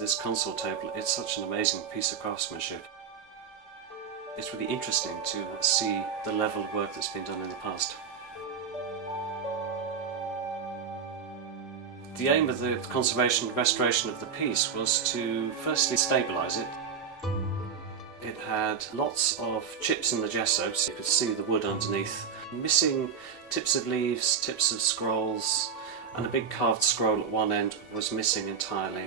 This console table, it's such an amazing piece of craftsmanship. It's really interesting to see the level of work that's been done in the past. The aim of the conservation and restoration of the piece was to firstly stabilise it. It had lots of chips in the gesso, so you could see the wood underneath. Missing tips of leaves, tips of scrolls, and a big carved scroll at one end was missing entirely.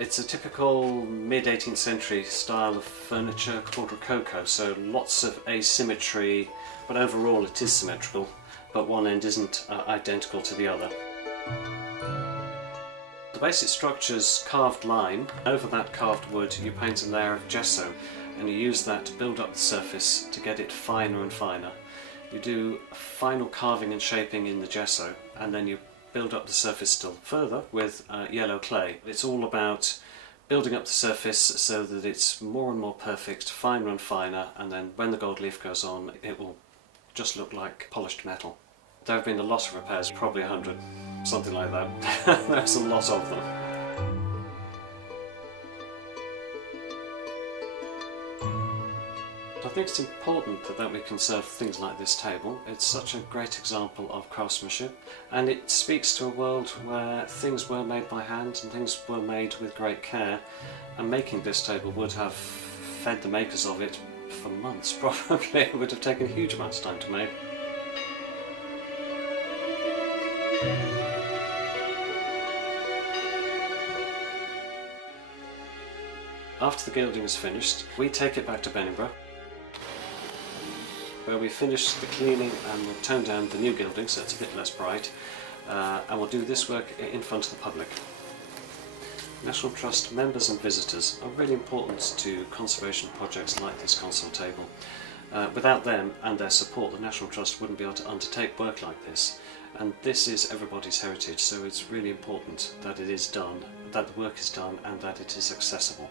It's a typical mid-18th century style of furniture called rococo, so lots of asymmetry, but overall it is symmetrical, but one end isn't identical to the other. The basic structure's carved line. Over that carved wood you paint a layer of gesso, and you use that to build up the surface to get it finer and finer. You do final carving and shaping in the gesso, and then you build up the surface still further with yellow clay. It's all about building up the surface so that it's more and more perfect, finer and finer, and then when the gold leaf goes on it will just look like polished metal. There have been a lot of repairs, probably 100, something like that. There's a lot of them. I think it's important that we conserve things like this table. It's such a great example of craftsmanship, and it speaks to a world where things were made by hand and things were made with great care, and making this table would have fed the makers of it for months, probably. It would have taken huge amounts of time to make. After the gilding is finished, we take it back to Beningbrough, where we finish the cleaning and we'll tone down the new gilding so it's a bit less bright, and we'll do this work in front of the public. National Trust members and visitors are really important to conservation projects like this console table. Without them and their support, the National Trust wouldn't be able to undertake work like this, and this is everybody's heritage, so it's really important that it is done, that the work is done, and that it is accessible.